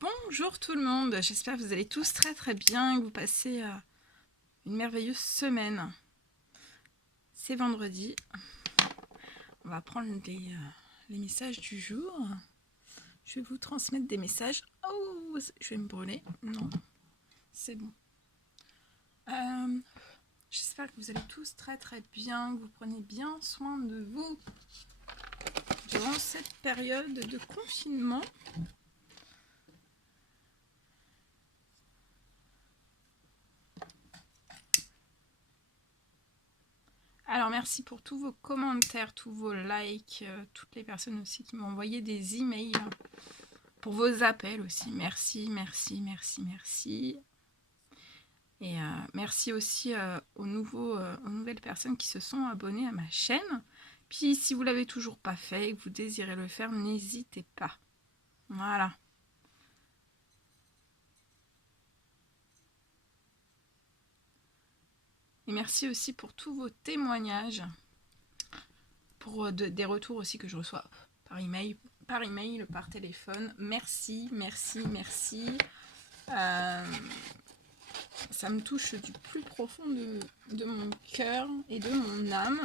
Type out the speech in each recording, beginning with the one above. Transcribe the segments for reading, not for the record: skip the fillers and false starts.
Bonjour tout le monde, j'espère que vous allez tous très bien, que vous passez une merveilleuse semaine. C'est vendredi, on va prendre les messages du jour. Je vais vous transmettre des messages. Oh, je vais me brûler. Non, c'est bon. J'espère que vous allez tous très bien, que vous prenez bien soin de vous durant cette période de confinement. Alors merci pour tous vos commentaires, tous vos likes, toutes les personnes aussi qui m'ont envoyé des emails, pour vos appels aussi. Merci. Et merci aussi aux nouvelles personnes qui se sont abonnées à ma chaîne. Puis si vous ne l'avez toujours pas fait et que vous désirez le faire, n'hésitez pas. Voilà. Et merci aussi pour tous vos témoignages, pour des retours aussi que je reçois par email, par téléphone. Merci. Ça me touche du plus profond de mon cœur et de mon âme.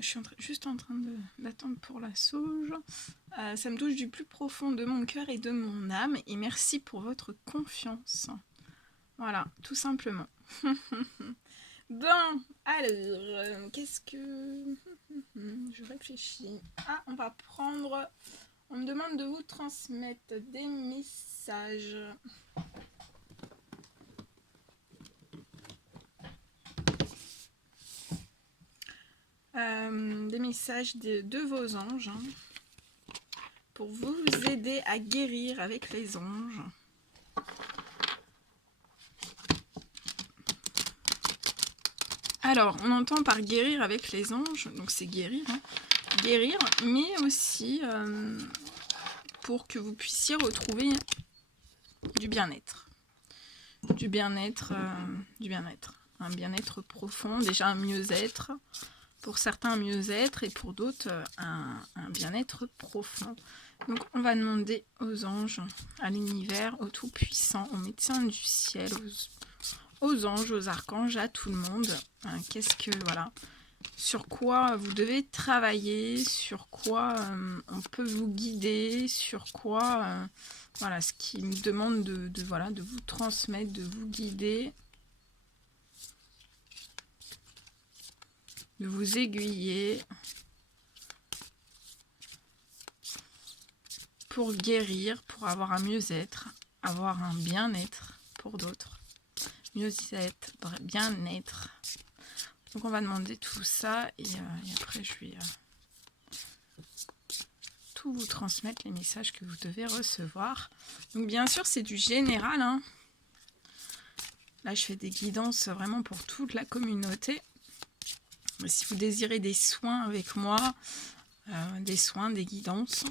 Je suis juste en train d'attendre pour la sauge. Ça me touche du plus profond de mon cœur et de mon âme. Et merci pour votre confiance. Voilà, tout simplement. Bon, alors, qu'est-ce que... Je réfléchis. Ah, on va prendre... On me demande de vous transmettre des messages. Des messages de vos anges, hein, pour vous aider à guérir avec les anges. Alors, on entend par guérir avec les anges, donc c'est guérir, hein, guérir, mais aussi pour que vous puissiez retrouver du bien-être. Du bien-être, un bien-être profond, déjà un mieux-être. Pour certains, un mieux-être et pour d'autres, un bien-être profond. Donc, on va demander aux anges, à l'univers, au Tout-Puissant, aux médecins du ciel, aux anges, aux archanges, à tout le monde. Qu'est-ce que, voilà, sur quoi vous devez travailler, sur quoi on peut vous guider, sur quoi, voilà, ce qui me demande de vous transmettre, de vous guider, de vous aiguiller pour guérir, pour avoir un mieux-être, avoir un bien-être pour d'autres. Mieux-être, bien-être. Donc on va demander tout ça et après je vais tout vous transmettre, les messages que vous devez recevoir. Donc bien sûr c'est du général, hein. Là je fais des guidances vraiment pour toute la communauté. Si vous désirez des soins avec moi, des soins, des guidances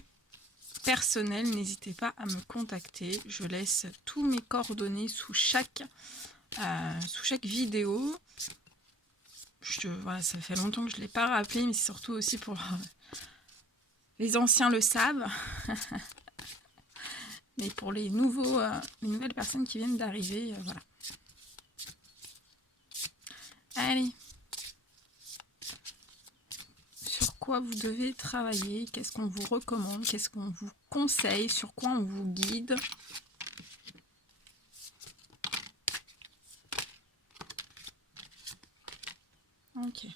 personnelles, n'hésitez pas à me contacter. Je laisse tous mes coordonnées sous chaque vidéo. Voilà, ça fait longtemps que je ne l'ai pas rappelé, mais c'est surtout aussi pour les anciens le savent. Mais pour les nouvelles personnes qui viennent d'arriver, voilà. Allez. Sur quoi vous devez travailler, qu'est-ce qu'on vous recommande, qu'est-ce qu'on vous conseille, sur quoi on vous guide. Ok.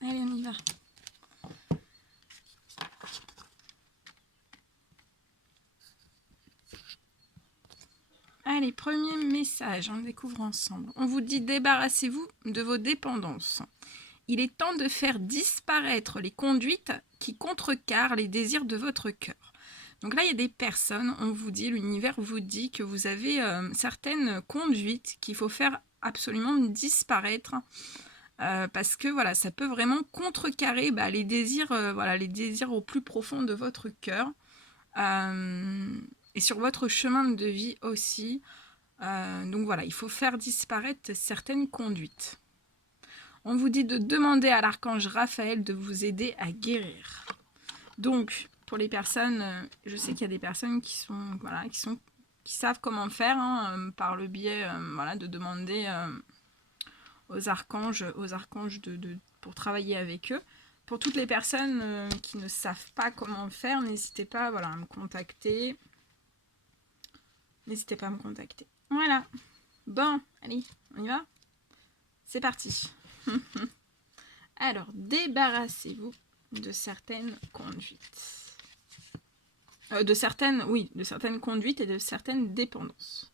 Allez, on y va. Allez, premier message, on le découvre ensemble. On vous dit débarrassez-vous de vos dépendances. Il est temps de faire disparaître les conduites qui contrecarrent les désirs de votre cœur. Donc là, il y a des personnes, on vous dit, l'univers vous dit que vous avez certaines conduites qu'il faut faire absolument disparaître. Parce que voilà, ça peut vraiment contrecarrer les désirs au plus profond de votre cœur. et sur votre chemin de vie aussi. Donc voilà, il faut faire disparaître certaines conduites. On vous dit de demander à l'archange Raphaël de vous aider à guérir. Donc, pour les personnes, je sais qu'il y a des personnes qui sont, voilà, qui savent comment faire, hein, par le biais, voilà, de demander aux archanges pour travailler avec eux. Pour toutes les personnes qui ne savent pas comment faire, n'hésitez pas, voilà, à me contacter. N'hésitez pas à me contacter. Voilà. Bon, allez, on y va? C'est parti. Alors, débarrassez-vous de certaines conduites. De certaines conduites et de certaines dépendances.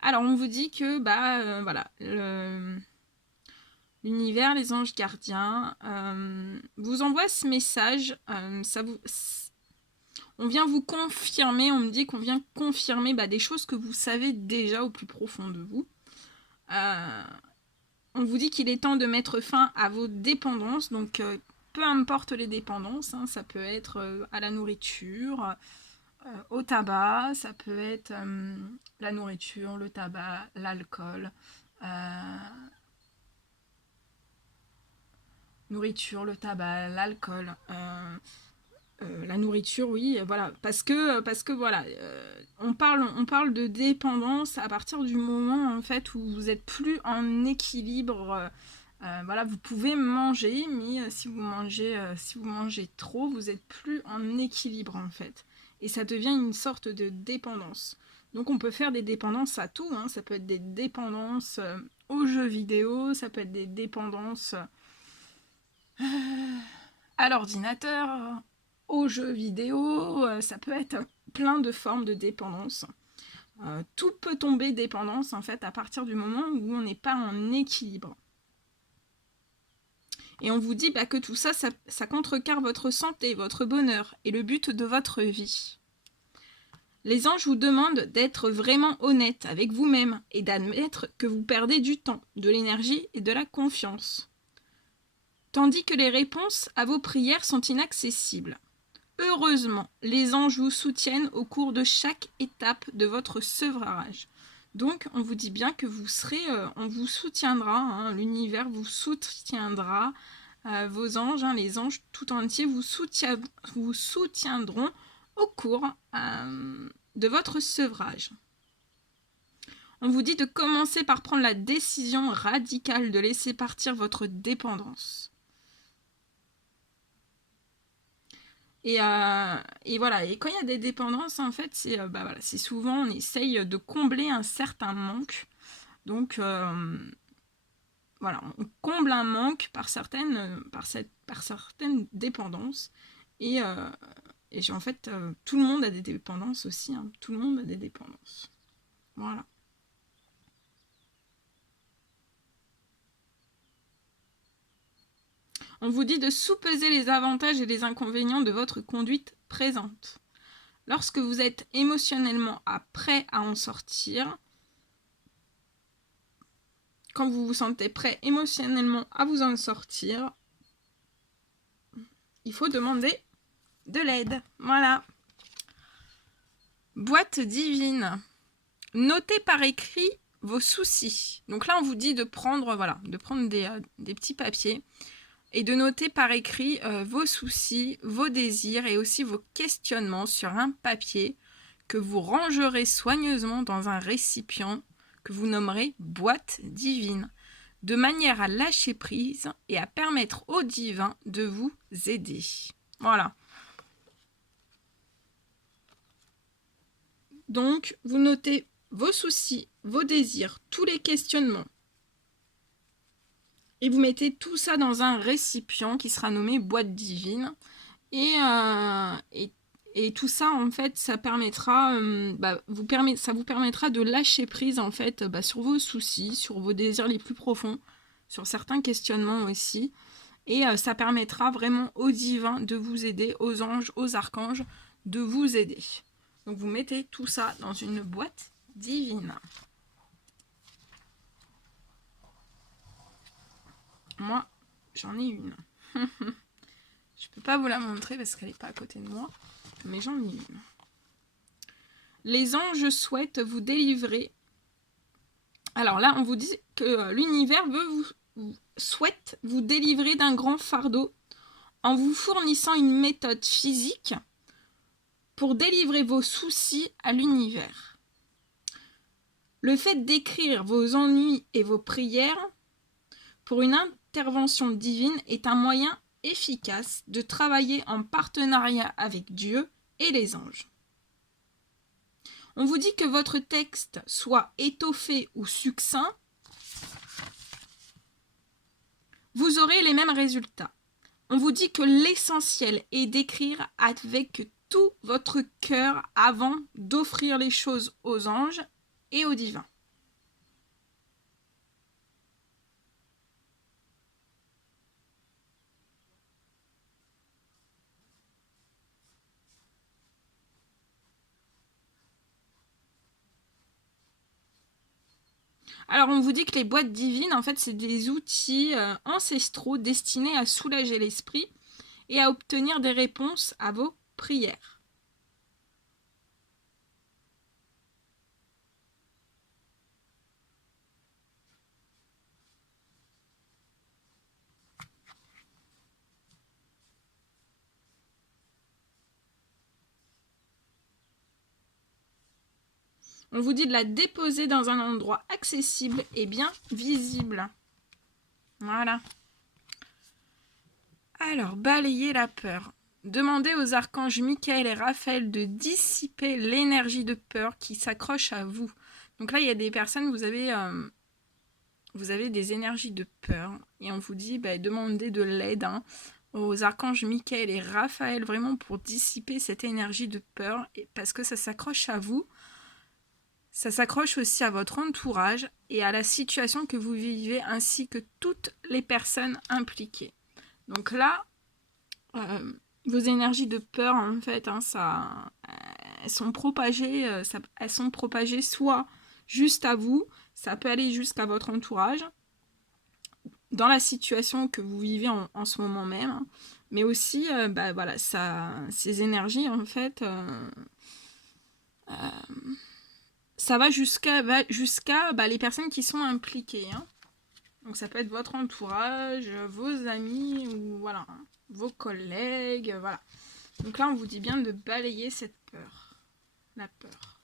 Alors, on vous dit que, voilà, l'univers, les anges gardiens, vous envoient ce message. On vient vous confirmer, on me dit qu'on vient confirmer des choses que vous savez déjà au plus profond de vous. On vous dit qu'il est temps de mettre fin à vos dépendances, donc peu importe les dépendances, hein, ça peut être à la nourriture, au tabac, ça peut être la nourriture, le tabac, l'alcool, nourriture, le tabac, l'alcool, la nourriture, oui, voilà, parce que voilà, on parle de dépendance à partir du moment en fait où vous êtes plus en équilibre. Voilà, vous pouvez manger, mais si vous mangez trop, vous êtes plus en équilibre en fait, et ça devient une sorte de dépendance. Donc on peut faire des dépendances à tout, hein. Ça peut être des dépendances aux jeux vidéo, ça peut être des dépendances à l'ordinateur, aux jeux vidéo, ça peut être plein de formes de dépendance. Tout peut tomber dépendance en fait à partir du moment où on n'est pas en équilibre. Et on vous dit que tout ça, ça contrecarre votre santé, votre bonheur et le but de votre vie. Les anges vous demandent d'être vraiment honnête avec vous-même et d'admettre que vous perdez du temps, de l'énergie et de la confiance. Tandis que les réponses à vos prières sont inaccessibles. Heureusement, les anges vous soutiennent au cours de chaque étape de votre sevrage. Donc, on vous dit bien que vous serez, on vous soutiendra, hein, l'univers vous soutiendra, vos anges, hein, les anges tout entiers vous soutiendront au cours de votre sevrage. On vous dit de commencer par prendre la décision radicale de laisser partir votre dépendance. Et voilà, et quand il y a des dépendances, en fait, c'est souvent, on essaye de combler un certain manque. Donc, voilà, on comble un manque par certaines dépendances. Et en fait, tout le monde a des dépendances aussi, hein. Tout le monde a des dépendances. Voilà. On vous dit de sous-peser les avantages et les inconvénients de votre conduite présente. Lorsque vous êtes émotionnellement prêt à en sortir, quand vous vous sentez prêt émotionnellement à vous en sortir, il faut demander de l'aide. Voilà. Boîte divine. Notez par écrit vos soucis. Donc là, on vous dit de prendre, des petits papiers et de noter par écrit vos soucis, vos désirs et aussi vos questionnements sur un papier que vous rangerez soigneusement dans un récipient que vous nommerez boîte divine, de manière à lâcher prise et à permettre au divin de vous aider. Voilà. Donc, vous notez vos soucis, vos désirs, tous les questionnements. Et vous mettez tout ça dans un récipient qui sera nommé boîte divine. Et tout ça, en fait, ça permettra, ça vous permettra de lâcher prise, en fait, sur vos soucis, sur vos désirs les plus profonds, sur certains questionnements aussi. Et ça permettra vraiment au divin de vous aider, aux anges, aux archanges, de vous aider. Donc vous mettez tout ça dans une boîte divine. Moi, j'en ai une. Je peux pas vous la montrer parce qu'elle n'est pas à côté de moi, mais j'en ai une. Les anges souhaitent vous délivrer. Alors là, on vous dit que l'univers souhaite vous délivrer d'un grand fardeau en vous fournissant une méthode physique pour délivrer vos soucis à l'univers. Le fait d'écrire vos ennuis et vos prières pour une intervention divine est un moyen efficace de travailler en partenariat avec Dieu et les anges. On vous dit que votre texte soit étoffé ou succinct, vous aurez les mêmes résultats. On vous dit que l'essentiel est d'écrire avec tout votre cœur avant d'offrir les choses aux anges et aux divins. Alors, on vous dit que les boîtes divines, en fait, c'est des outils ancestraux destinés à soulager l'esprit et à obtenir des réponses à vos prières. On vous dit de la déposer dans un endroit accessible et bien visible. Voilà. Alors, balayer la peur. Demandez aux archanges Michael et Raphaël de dissiper l'énergie de peur qui s'accroche à vous. Donc là, il y a des personnes, vous avez des énergies de peur. Et on vous dit, demandez de l'aide aux archanges Michael et Raphaël, vraiment pour dissiper cette énergie de peur, parce que ça s'accroche à vous. Ça s'accroche aussi à votre entourage et à la situation que vous vivez, ainsi que toutes les personnes impliquées. Donc là, vos énergies de peur, en fait, elles sont propagées soit juste à vous, ça peut aller jusqu'à votre entourage, dans la situation que vous vivez en ce moment même, mais aussi, voilà, ces énergies, en fait, ça va jusqu'à les personnes qui sont impliquées. Donc ça peut être votre entourage, vos amis, ou voilà, vos collègues, voilà. Donc là, on vous dit bien de balayer cette peur, la peur.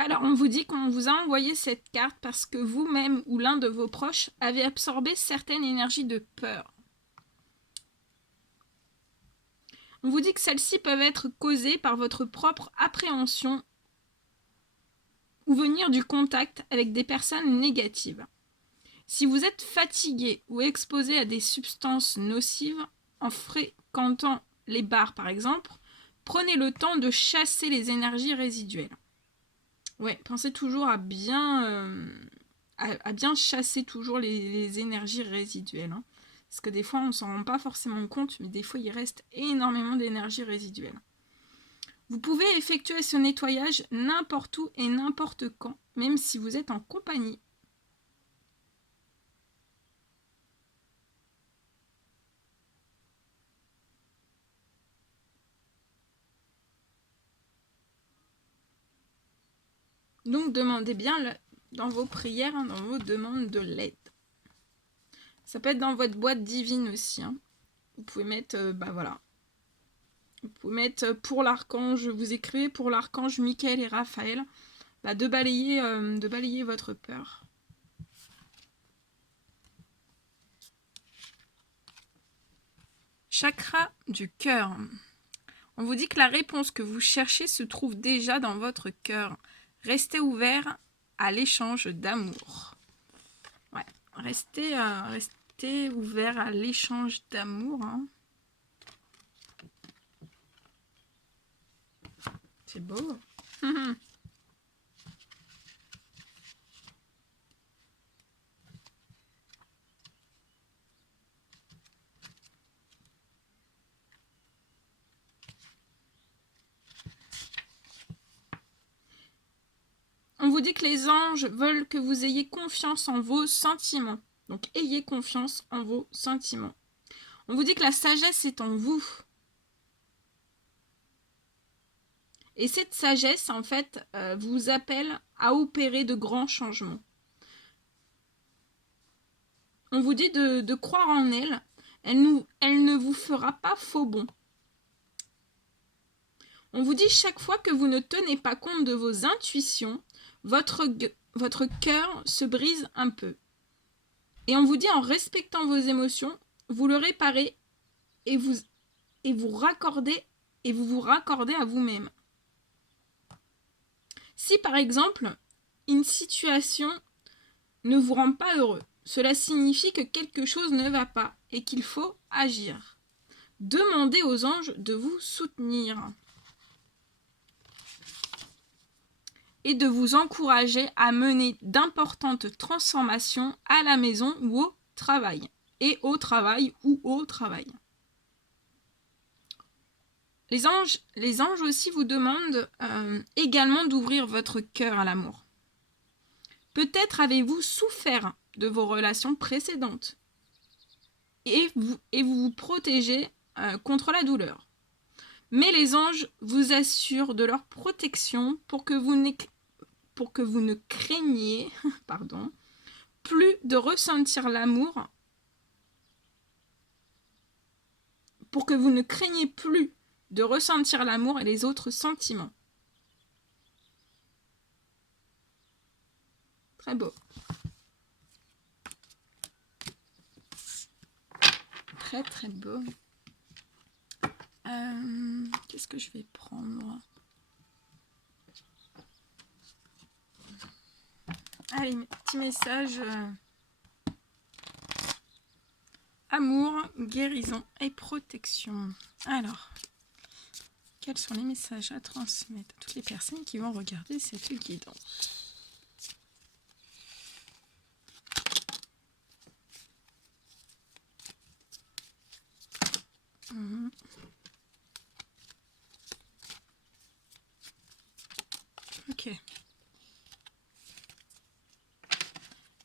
Alors, on vous dit qu'on vous a envoyé cette carte parce que vous-même ou l'un de vos proches avez absorbé certaines énergies de peur. On vous dit que celles-ci peuvent être causées par votre propre appréhension ou venir du contact avec des personnes négatives. Si vous êtes fatigué ou exposé à des substances nocives en fréquentant les bars par exemple, prenez le temps de chasser les énergies résiduelles. Ouais, pensez toujours à bien chasser toujours les énergies résiduelles. Parce que des fois, on ne s'en rend pas forcément compte, mais des fois, il reste énormément d'énergie résiduelle. Vous pouvez effectuer ce nettoyage n'importe où et n'importe quand, même si vous êtes en compagnie. Donc, demandez bien dans vos prières, dans vos demandes de l'aide. Ça peut être dans votre boîte divine aussi. Vous pouvez mettre, voilà. Vous pouvez mettre pour l'archange, vous écrivez pour l'archange Michael et Raphaël, de balayer votre peur. Chakra du cœur. On vous dit que la réponse que vous cherchez se trouve déjà dans votre cœur. Restez ouvert à l'échange d'amour. Ouais, restez ouvert à l'échange d'amour. C'est beau. vous dit que les anges veulent que vous ayez confiance en vos sentiments. Donc, ayez confiance en vos sentiments. On vous dit que la sagesse est en vous. Et cette sagesse, en fait, vous appelle à opérer de grands changements. On vous dit de croire en elle. Elle ne vous fera pas faux bond. On vous dit chaque fois que vous ne tenez pas compte de vos intuitions, votre cœur se brise un peu. Et on vous dit en respectant vos émotions, vous le réparez et vous vous raccordez à vous-même. Si par exemple, une situation ne vous rend pas heureux, cela signifie que quelque chose ne va pas et qu'il faut agir. Demandez aux anges de vous soutenir et de vous encourager à mener d'importantes transformations à la maison ou au travail. Et au travail ou au travail. Les anges aussi vous demandent également d'ouvrir votre cœur à l'amour. Peut-être avez-vous souffert de vos relations précédentes et vous vous protégez contre la douleur. Mais les anges vous assurent de leur protection pour que vous ne craigniez plus de ressentir l'amour, pour que vous ne craignez plus de ressentir l'amour et les autres sentiments. Très beau. Très très beau. Qu'est-ce que je vais prendre ? Allez, petit message. Amour, guérison et protection. Alors, quels sont les messages à transmettre à toutes les personnes qui vont regarder cette guidance ? Ok.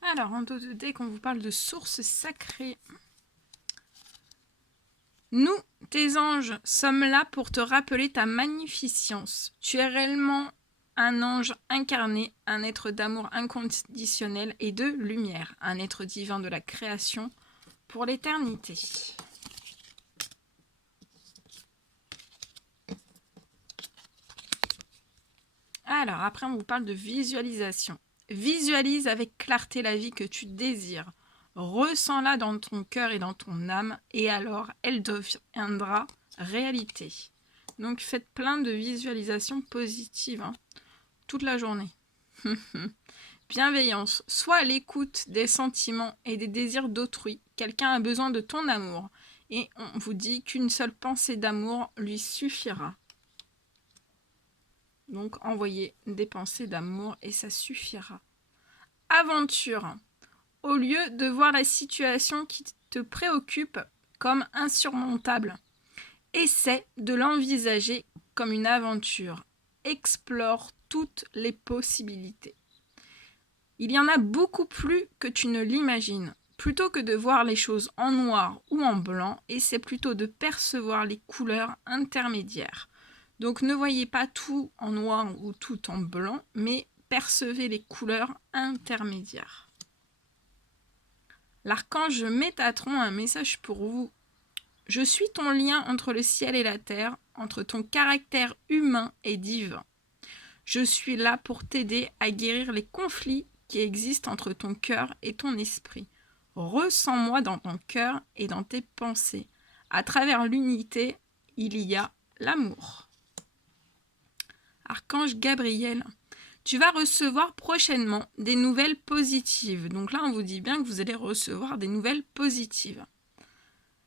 Alors, en 2D, quand on vous parle de source sacrée, nous, tes anges, sommes là pour te rappeler ta magnificence. Tu es réellement un ange incarné, un être d'amour inconditionnel et de lumière, un être divin de la création pour l'éternité. Alors, après, on vous parle de visualisation. Visualise avec clarté la vie que tu désires. Ressens-la dans ton cœur et dans ton âme, et alors elle deviendra réalité. Donc, faites plein de visualisations positives toute la journée. Bienveillance. Sois à l'écoute des sentiments et des désirs d'autrui. Quelqu'un a besoin de ton amour, et on vous dit qu'une seule pensée d'amour lui suffira. Donc, envoyez des pensées d'amour et ça suffira. Aventure. Au lieu de voir la situation qui te préoccupe comme insurmontable, essaie de l'envisager comme une aventure. Explore toutes les possibilités. Il y en a beaucoup plus que tu ne l'imagines. Plutôt que de voir les choses en noir ou en blanc, essaie plutôt de percevoir les couleurs intermédiaires. Donc ne voyez pas tout en noir ou tout en blanc, mais percevez les couleurs intermédiaires. L'archange Métatron a un message pour vous. Je suis ton lien entre le ciel et la terre, entre ton caractère humain et divin. Je suis là pour t'aider à guérir les conflits qui existent entre ton cœur et ton esprit. Ressens-moi dans ton cœur et dans tes pensées. À travers l'unité, il y a l'amour. Archange Gabriel, tu vas recevoir prochainement des nouvelles positives. Donc là, on vous dit bien que vous allez recevoir des nouvelles positives.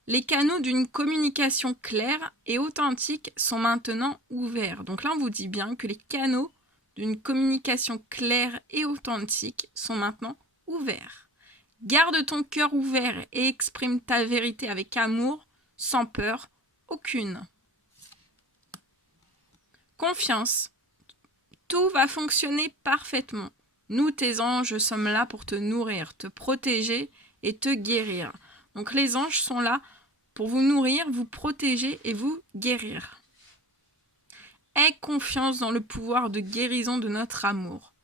Les canaux d'une communication claire et authentique sont maintenant ouverts. Donc là, on vous dit bien que les canaux d'une communication claire et authentique sont maintenant ouverts. Garde ton cœur ouvert et exprime ta vérité avec amour, sans peur aucune. Confiance. Tout va fonctionner parfaitement. Nous, tes anges, sommes là pour te nourrir, te protéger et te guérir. Donc les anges sont là pour vous nourrir, vous protéger et vous guérir. Aie confiance dans le pouvoir de guérison de notre amour.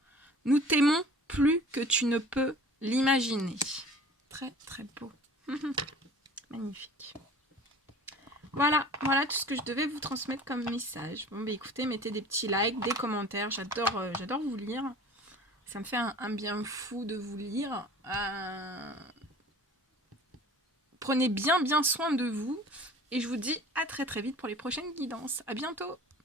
Nous t'aimons plus que tu ne peux l'imaginer. Très très beau. Magnifique. Voilà tout ce que je devais vous transmettre comme message. Bon, bah écoutez, mettez des petits likes, des commentaires. J'adore vous lire. Ça me fait un bien fou de vous lire. Prenez bien soin de vous. Et je vous dis à très vite pour les prochaines guidances. À bientôt.